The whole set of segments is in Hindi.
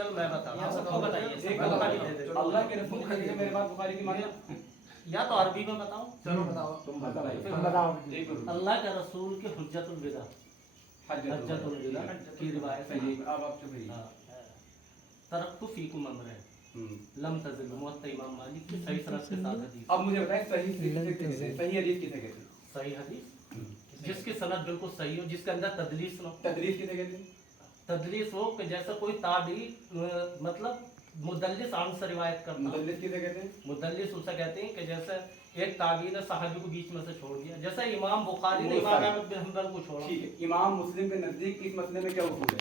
चलो मैं बता रहा हूँ, सबको बताइए। अल्लाह के रसूल की मेरे पास बुखारी की माने या तो अरबी में बताओ। चलो बताओ, तुम बताओ। अल्लाह के रसूल की हुज्जतुल विदा, हज्जतुल विदा की रिवायत है। अब आप चुप रहिए। तरक्तु फीकुम अमरैन लम तज़िलु, मुवत्ता इमाम मालिक की सही सनद के साथ हदीस। अब मुझे बताएं सही हदीस किसे कहते हैं? सही हदीस जिसकी सनद बिल्कुल सही हो, जिसके अंदर तदलीस न हो। तदलीस किसे कहते हैं? तदलीस हो कि जैसा कोई ताबी मतलब मुदल्लिस आन से रिवायत करता। मुदल्लिस किसे कहते हैं? मुदल्लिस उसे कहते हैं कि जैसे एक ताबी ने सहाबी को बीच में से छोड़ दिया, जैसे इमाम बुखारी ने इमाम अहमद बिन हंबल को छोड़ा। ठीक है, इमाम मुस्लिम के नजदीक इस मसले में क्या उसूल है?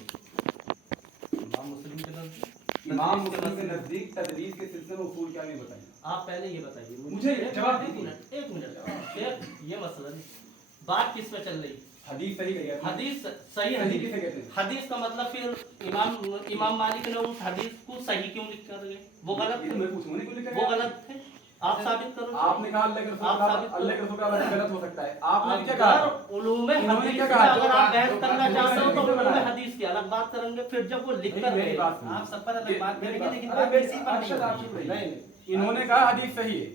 इमाम मुस्लिम के नजदीक तदलीस के सिलसिले में उसूल क्या नहीं बताइए। आप पहले ये बताइए मुझे जवाब दीजिए। एक मिनट ये मसला बात किस पे चल रही? हदीस सही कही है। हदीस सही हदीस किसे कहते हैं? हदीस का मतलब फिर इमाम मालिक ने उस हदीस को सही क्यों लिख कर गए? वो गलत थे। मैं पूछूंगा नहीं क्यों लिखा वो गया? गलत थे, आप साबित करो। आपने कहा अल्लाह के रसूल का गलत हो सकता है। आपने क्या कहा? कहा? उलूम हदीस क्या में कहा? अगर आप बहस करना चाहते हो तो उलूम हदीस की अलग बात करेंगे। फिर जब वो लिख कर गए आप सब पर अलग बात करेंगे, लेकिन अरे बात इसी पर नहीं। नहीं। इन्होंने कहा हदीस सही है,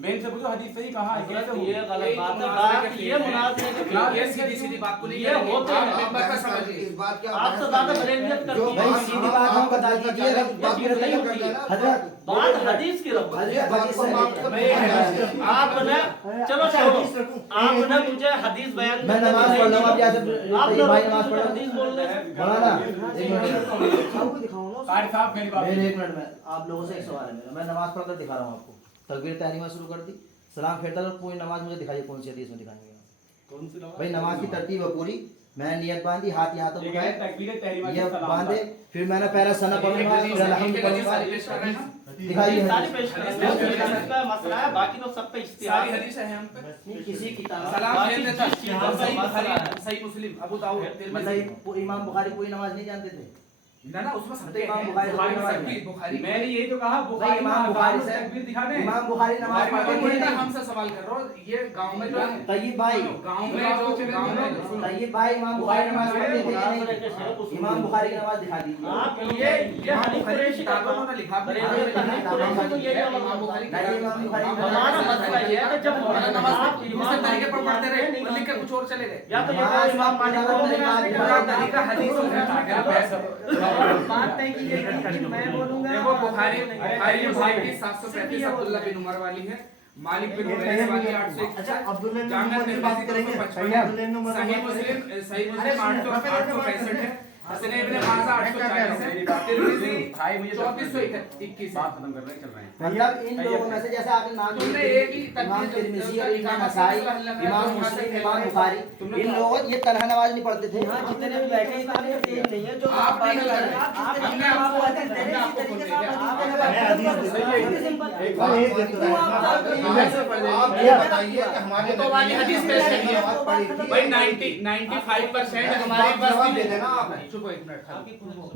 मैं इनसे पूछो हदीस सही कहाँ है? कैसे हो? ये गलत बात है। बात ये मुनाज़रे की ये सीधी बात को ये होते हैं। इस बात की आप तो ज्यादा बरेलियत करती हैं। भाई सीधी बात हम बता दीजिए, हजरत बात हदीस की रखो। आपने चलो छोड़ो, आपने मुझे हदीस बयान मैं नमाज पढ़ रहा हूं, आप यहाँ से आप भाई नमाज पढ़ रहा हूं। हदीस बोल रहे हैं। मौलाना एक मिनट, कारी साहब मेरी बात मेरे एक मिनट में आप लोगों से एक सवाल है मेरा। मैं नमाज पढ़कर दिखा रहा हूँ आपको, तकबीर तहरीमा शुरू कर दी, सलाम फेरता और पूरी नमाज मुझे दिखाइए कौन सी हदीस में दिखाएंगे? कौन सी नमाज? भाई नमाज की तरतीब है पूरी। मैंने नियत बांधी, हाथ यहाँ तक उठाए, ये बांधे, फिर मैंने पहला सना पढ़ूंगा, फिर अलहम्द पढ़ूंगा। दिखाइए सारी पेश करें, मसला है, बाकी तो सब पे इख्तियार है। किसी किताब सलाम फेरते सही मुस्लिम अबू दाऊद मतलब इमाम बुखारी कोई नमाज नहीं जानते थे? ना उसमें सब इमाम बुखारी मैंने यही तो कहा भाई इमाम बुखारी से तकबीर दिखा दें। इमाम बुखारी नमाज पढ़ते थे। हमसे सवाल कर रहे हो, ये गांव में जो तय्यब भाई तय्यब भाई इमाम बुखारी नमाज पढ़ते थे या नहीं? इमाम बुखारी की नमाज दिखा दीजिए। आप ये हदीस कुरैशी किताबों में लिखा तो ये इमाम बुखारी नहीं इमाम बुखारी हमारा मसला ये है कि जब नमाज इस तरीके पर पढ़ते रहे और लिख के कुछ और चले गए। या तो ये इमाम मालिक को तरीका हदीस में बात तय की है कि मैं बोलूंगा। देखो बुखारी की 735 अब्दुल्ला बिन उमर वाली है, मालिक बिन हुवैरिस वाली 801। अच्छा अब्दुल्ला बिन जामिया उमर की बात करेंगे। सही मुस्लिम 865 है, हसन इब्न माजा 840 है, तिरमिजी भाई मुझे 3421 बात खत्म कर रहे हैं, चल रहे हैं। मतलब इन लोगों में से जैसे आपने नाम तुमने लिए एक ही इमाम तिरमिजी और इमाम नसाई, इमाम मुस्लिम, इमाम बुखारी, इन लोगों ये तनहा नमाज नहीं पढ़ते थे। यहाँ जितने भी बैठे हैं इतने तेज नहीं है जो आप नहीं कर रहे। हमने आपको बताया तेरे इसी तरीके से आप ये बताइए कि हमारे तो वाली हदीस पेश करिए भाई। 95% हमारी बस्ती में, चुप एक मिनट,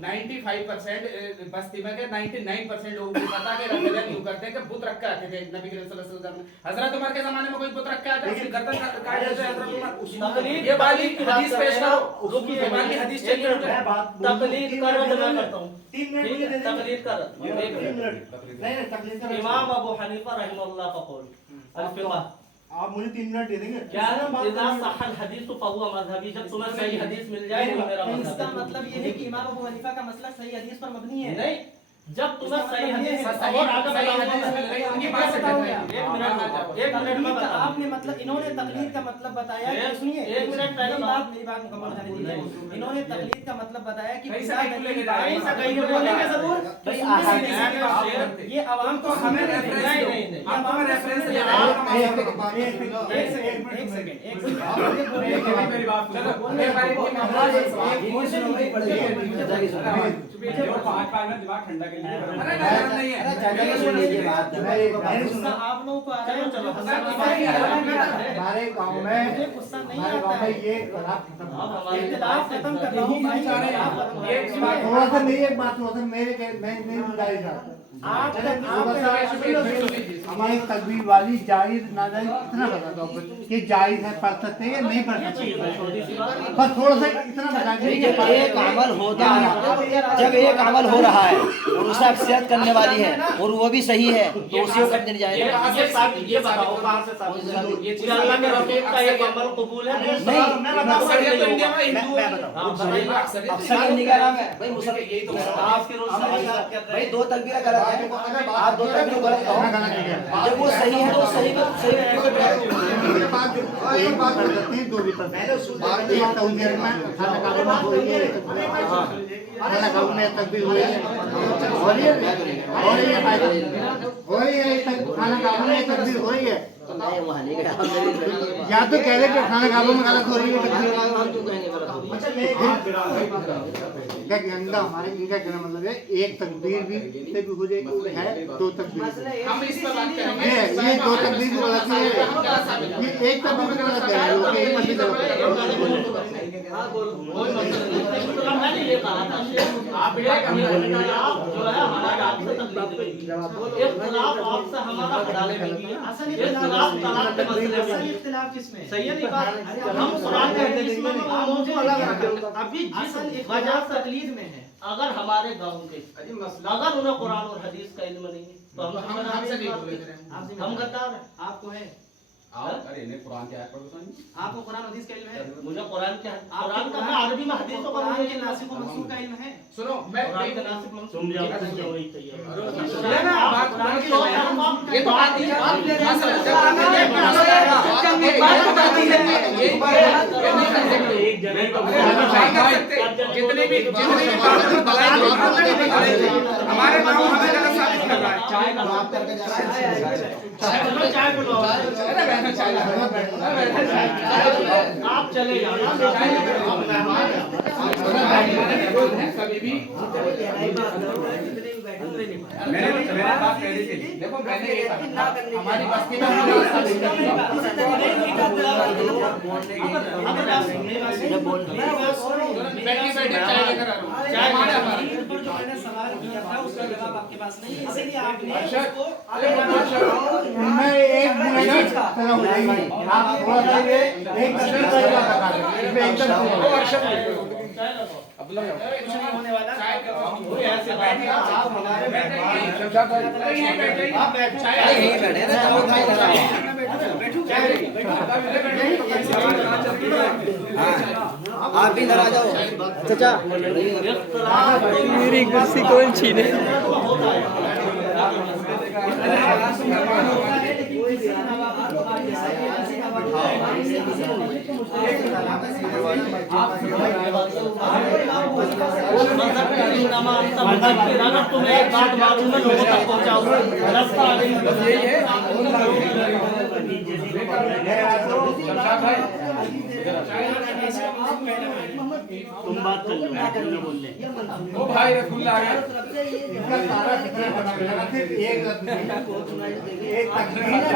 95% बस्ती में के 99% लोगों को पता है कि रमजान यूं करते हैं कि बुत रखा आते थे नबी करीम सल्लल्लाहु अलैहि वसल्लम ने। हजरत उमर के जमाने में कोई बुत रखा आता है, गर्दन काट देते हैं हजरत उमर। ये वाली हदीस पेश करो, ये वाली हदीस चाहिए मुझे। तकलीद कर रहा करता हूँ 3 मिनट तकलीद कर इमाम अबू हनीफा रहमतुल्लाह का कौल अल-फिक़ह। आप मुझे 3 मिनट दे देंगे? क्या इज़ा सह्हल हदीस तो फहुवा मज़हबी, जब तुम्हें सही हदीस मिल जाए तो मेरा मज़हब। इसका मतलब ये है कि इमाम अबू हनीफा का मसला सही हदीस पर मबनी है। नहीं, जब तुम्हें सही हदीस और आगे बताऊंगा उनकी बात से एक मिनट में बता। आपने मतलब इन्होंने तकलीद का मतलब बताया कि सुनिए एक मिनट पहले मेरी बात मुकम्मल करने दीजिए। इन्होंने तकलीद का मतलब बताया कि भाई बिना साहब, दलील भाई साहब, ये बोलेंगे जरूर। भाई तो आसान सुनिए, से ये आवाम को हमें हमें रेफरेंस दो। नहीं। आप हमें रेफरेंस ये आप एक सेकंड मेरी बात सुनो। बोलने वाले की मामला ये सुनो भाई, पढ़िए मुझे मुझे 5 मिनट दिमाग ठंडा अरे नहीं है। चाचा सुन लीजिए बात। गुस्सा आप लोगों को आ रहा है, चलो गुस्सा की बात नहीं है। हमारे गांव में मुझे गुस्सा नहीं हमारे आता गांव है। में ये इख्तिलाफ खत्म इख्तिलाफ खत्म कर रहा हूँ भाई, इख्तिलाफ खत्म कर रहा हूँ। थोड़ा सा मेरी एक बात, थोड़ा सा मेरी गुजारिश है। हमारी तकबीर वाली जायज नाजायज इतना बता दो कि जायज है, पढ़ सकते हैं या नहीं पढ़ सकते, बस थोड़ा सा इतना बता दीजिए। जब एक अमल होता है, जब एक अमल हो रहा है और उससे अक्सरियत करने वाली है और वो भी सही है तो उसी को करने जाएगा। ये बताओ कहां से साबित ये चीज अल्लाह के रसूल का एक अमल कबूल है नहीं, अक्सरियत तो इंडिया में हिंदू है। अक्सर हिंदी का नाम है भाई, मुसलमान यही तो आपके रोज से बात कर रहे भाई हैं। दो तकबीरें गलत है, आप दो तकबीरें गलत कहो, जब वो सही है तो सही को सही एक बात कर सकते हैं, दो भी कर सकते हैं। एक तकबीर में खाना काबू में हो रही है, खाना काबू में तकबीर हो रही है, हो रही है खाना काबू में तकबीर हो रही है। नहीं वहाँ नहीं गया। या तो कह रहे कि खाना काबू में गलत हो रही है हम क्यों कहेंगे गलत हो रही है? क्या कहना हमारे इनका कहना मतलब है एक तकबीर भी से भी हो जाएगी है, दो तकबीर हम इस पर बात करेंगे। ये दो तकबीर भी गलत है, ये एक तकबीर भी गलत है, लोग एक मस्जिद मैंने ये कहा था आप जो है हमारे आपसे इख्तिलाफ आपसे हमारा हटाने में असल इख्तिलाफ तलाक के मसले में असल इख्तिलाफ किसमें सही है नहीं बात। हम कुरान के हदीस में वो मौजूद अलग अभी जिस वजह तकलीद में है, अगर हमारे गांव के अगर उन्हें कुरान और हदीस का इल्म नहीं है तो हम हमसे नहीं बोले हम गद्दार हैं। आपको है, अरे इन्हें कुरान की आयत पढ़ दो। आपको कुरान हदीस का इल्म है? मुझे कुरान का मैं अरबी में हदीसों का मुझे के नासिख व मंसूख का इल्म है। सुनो मैं कुरान के नासिख व मंसूख ना बात ये तो बात ही जितने भी हमारे गाँव हमें गलत साबित कर रहा है। चाय का बात करके जा रहा है, चाय बुलाओ। आप चले जाना, कभी भी मैंने बात कह दी थी। देखो मैंने ये कहा हमारी बस्ती में बैठी बैठी चाय लेकर आ रहा हूँ। चाय मैंने सवाल किया था उसका जवाब आपके पास नहीं है, इसीलिए आपने मैं एक मिनट चला हो जाएगी, आप थोड़ा सा ये एक तकबीर का इल्म बता दें, इसमें एकदम कुछ नहीं होने वाला। कोई ऐसे बैठे आप हमारे बैठे आप बैठ चाय यहीं बैठे ना, चावल खाए लगा आप भी इधर आ जाओ चाचा। मेरी कुर्सी कौन छीने? अगर तुम्हें एक बात मालूम है लोगों तक पहुंचाओ, रास्ता आगे तुम बात कर लो बोलने ओ भाई रसूल आ गया। इनका सारा जिक्र बना सिर्फ एक तकबीर